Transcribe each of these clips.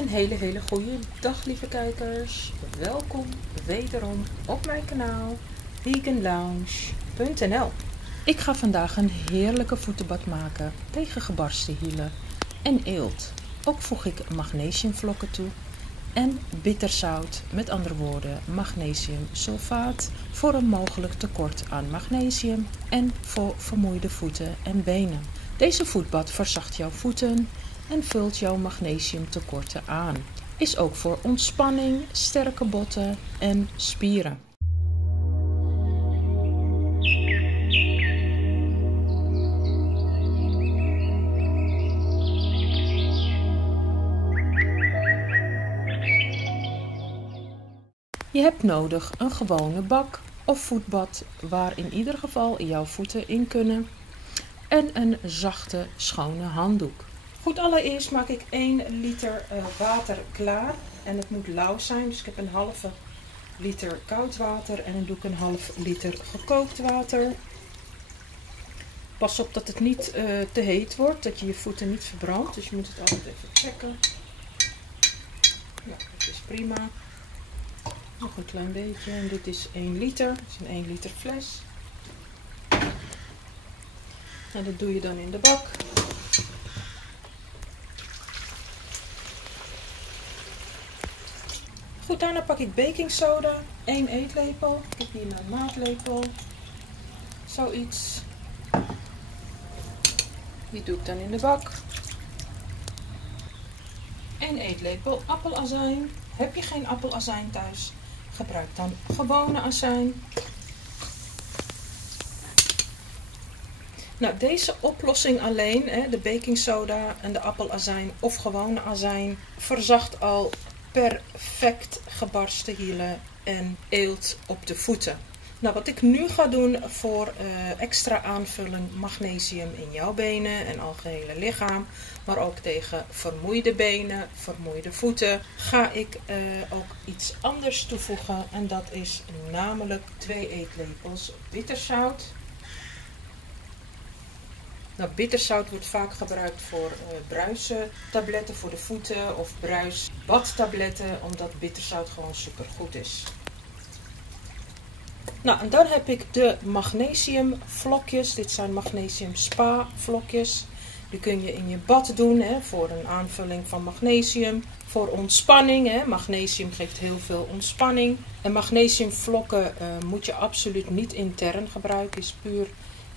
Een hele goede dag, lieve kijkers. Welkom wederom op mijn kanaal veganlounge.nl. Ik ga vandaag een heerlijke voetenbad maken tegen gebarsten hielen en eelt. Ook voeg ik magnesiumvlokken toe en bitterzout, met andere woorden magnesiumsulfaat, voor een mogelijk tekort aan magnesium en voor vermoeide voeten en benen. Deze voetbad verzacht jouw voeten en vult jouw magnesiumtekorten aan. Is ook voor ontspanning, sterke botten en spieren. Je hebt nodig een gewone bak of voetbad waar in ieder geval jouw voeten in kunnen en een zachte, schone handdoek. Goed, allereerst maak ik 1 liter water klaar en het moet lauw zijn. Dus ik heb een halve liter koud water en dan doe ik een half liter gekookt water. Pas op dat het niet te heet wordt, dat je je voeten niet verbrandt. Dus je moet het altijd even checken. Ja, dat is prima. Nog een klein beetje en dit is 1 liter. Dat is een 1 liter fles. En dat doe je dan in de bak. Goed, daarna pak ik baking soda, 1 eetlepel. Ik heb hier een maatlepel. Zoiets. Die doe ik dan in de bak. 1 eetlepel appelazijn. Heb je geen appelazijn thuis? Gebruik dan gewone azijn. Nou, deze oplossing alleen, de baking soda en de appelazijn of gewone azijn, verzacht al perfect gebarsten hielen en eelt op de voeten. Nou, wat ik nu ga doen voor extra aanvulling magnesium in jouw benen en algehele lichaam, maar ook tegen vermoeide benen, vermoeide voeten, ga ik ook iets anders toevoegen en dat is namelijk 2 eetlepels bitterzout. Nou, bitterzout wordt vaak gebruikt voor bruistabletten voor de voeten of bruisbadtabletten, omdat bitterzout gewoon super goed is. Nou, en dan heb ik de magnesiumvlokjes. Dit zijn magnesium spa vlokjes. Die kun je in je bad doen voor een aanvulling van magnesium. Voor ontspanning. Magnesium geeft heel veel ontspanning. En magnesiumvlokken moet je absoluut niet intern gebruiken. Is puur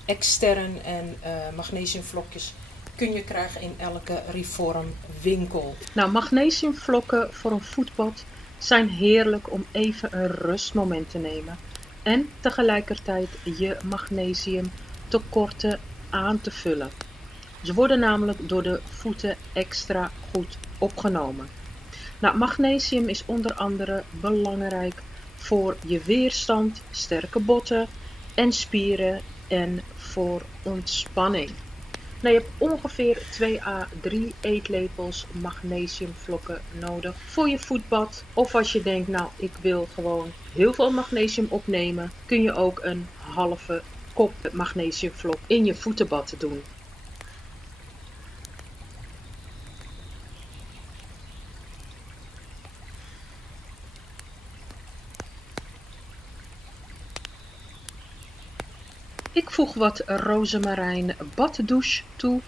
extern. En magnesiumvlokjes kun je krijgen in elke Reform winkel. Nou, magnesiumvlokken voor een voetbad zijn heerlijk om even een rustmoment te nemen. En tegelijkertijd je magnesiumtekorten aan te vullen. Ze worden namelijk door de voeten extra goed opgenomen. Nou, magnesium is onder andere belangrijk voor je weerstand, sterke botten en spieren en voor ontspanning. Nou, je hebt ongeveer 2 à 3 eetlepels magnesiumvlokken nodig voor je voetbad. Of als je denkt, nou ik wil gewoon heel veel magnesium opnemen, kun je ook een halve kop magnesiumvlok in je voetenbad doen. Ik voeg wat rozemarijn baddouche toe.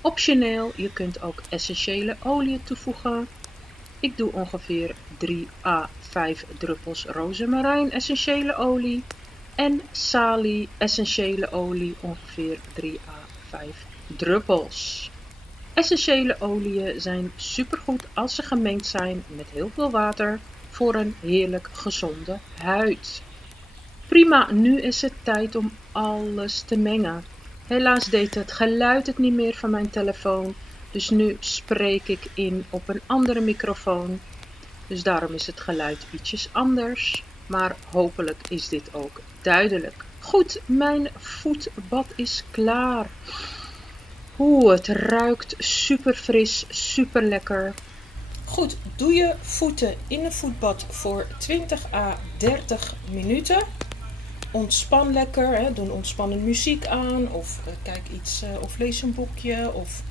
Optioneel, je kunt ook essentiële olie toevoegen. Ik doe ongeveer 3 à 5 druppels rozemarijn essentiële olie. En salie essentiële olie ongeveer 3 à 5 druppels. Essentiële oliën zijn supergoed als ze gemengd zijn met heel veel water voor een heerlijk gezonde huid. Prima, nu is het tijd om alles te mengen. Helaas deed het geluid het niet meer van mijn telefoon, dus nu spreek ik in op een andere microfoon. Dus daarom is het geluid ietsjes anders, maar hopelijk is dit ook duidelijk. Goed, mijn voetbad is klaar. Het ruikt super fris, super lekker. Goed, doe je voeten in een voetbad voor 20 à 30 minuten. ontspan lekker. Hè. Doe ontspannende muziek aan. Of kijk iets of lees een boekje. Of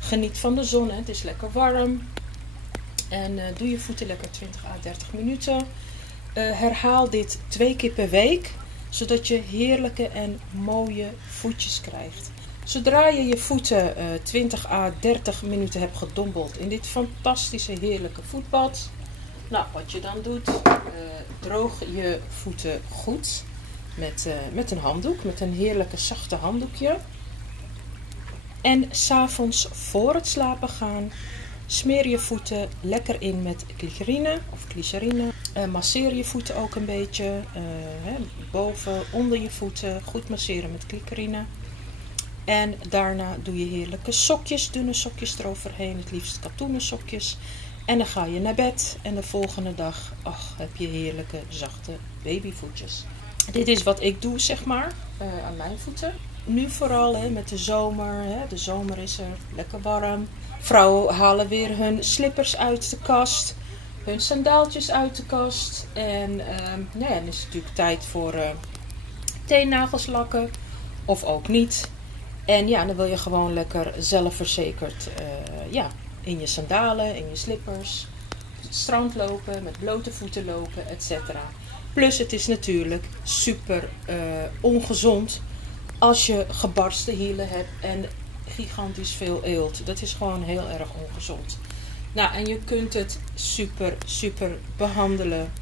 geniet van de zon. Hè. Het is lekker warm. En doe je voeten lekker 20 à 30 minuten. Herhaal dit 2 keer per week. Zodat je heerlijke en mooie voetjes krijgt. Zodra je je voeten 20 à 30 minuten hebt gedompeld in dit fantastische heerlijke voetbad. Nou, wat je dan doet, droog je voeten goed met een handdoek, met een heerlijke zachte handdoekje. En 's avonds voor het slapen gaan, smeer je voeten lekker in met glycerine of glycerine. Masseer je voeten ook een beetje, boven, onder je voeten, goed masseren met glycerine. En daarna doe je heerlijke sokjes, dunne sokjes eroverheen, het liefst katoenen sokjes. En dan ga je naar bed en de volgende dag heb je heerlijke zachte babyvoetjes. Dit is wat ik doe, zeg maar, aan mijn voeten. Nu vooral met de zomer. De zomer is er lekker warm. Vrouwen halen weer hun slippers uit de kast. Hun sandaaltjes uit de kast. En dan is het natuurlijk tijd voor teennagels lakken. Of ook niet. En ja, dan wil je gewoon lekker zelfverzekerd in je sandalen, in je slippers, op het strand lopen, met blote voeten lopen, etc. Plus het is natuurlijk super ongezond als je gebarsten hielen hebt en gigantisch veel eelt. Dat is gewoon heel erg ongezond. Nou, en je kunt het super behandelen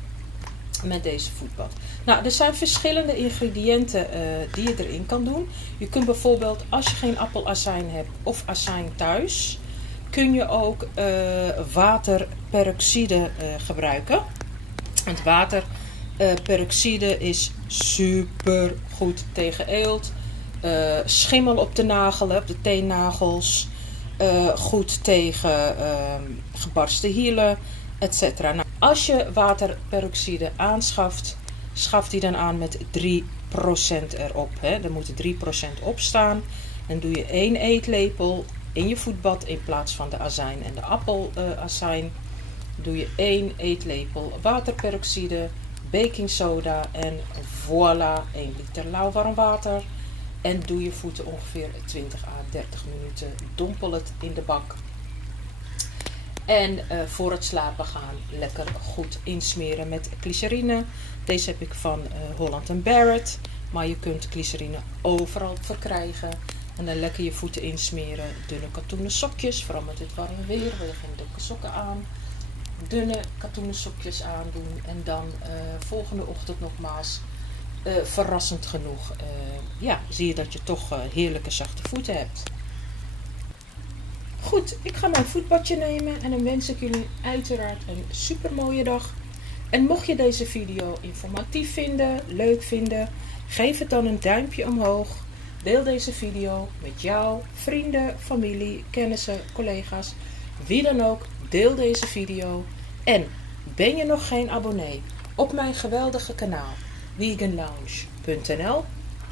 met deze voetbad. Nou, er zijn verschillende ingrediënten die je erin kan doen. Je kunt bijvoorbeeld, als je geen appelazijn hebt of azijn thuis, kun je ook waterperoxide gebruiken. Want waterperoxide is super goed tegen eelt. Schimmel op de nagel, op de teennagels. Goed tegen gebarsten hielen, etc. Nou, als je waterperoxide aanschaft, schaf die dan aan met 3% erop. Er moet 3% op staan. Dan doe je 1 eetlepel in je voetbad in plaats van de azijn en de appelazijn. Doe je 1 eetlepel waterperoxide, baking soda en voilà 1 liter lauwwarm water. En doe je voeten ongeveer 20 à 30 minuten. Dompel het in de bak. En voor het slapen gaan lekker goed insmeren met glycerine. Deze heb ik van Holland & Barrett. Maar je kunt glycerine overal verkrijgen. En dan lekker je voeten insmeren. Dunne katoenen sokjes. Vooral met dit warme weer wil je geen dikke sokken aan. Dunne katoenen sokjes aandoen. En dan volgende ochtend nogmaals. Verrassend genoeg. Zie je dat je toch heerlijke zachte voeten hebt. Goed, ik ga mijn voetbadje nemen. En dan wens ik jullie uiteraard een super mooie dag. En mocht je deze video informatief vinden, leuk vinden, geef het dan een duimpje omhoog. Deel deze video met jouw vrienden, familie, kennissen, collega's. Wie dan ook, deel deze video. En ben je nog geen abonnee op mijn geweldige kanaal veganlounge.nl,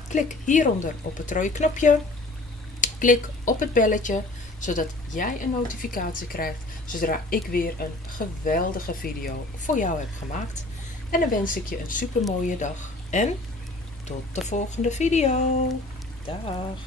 klik hieronder op het rode knopje. Klik op het belletje, zodat jij een notificatie krijgt zodra ik weer een geweldige video voor jou heb gemaakt. En dan wens ik je een super mooie dag. En tot de volgende video. Dag.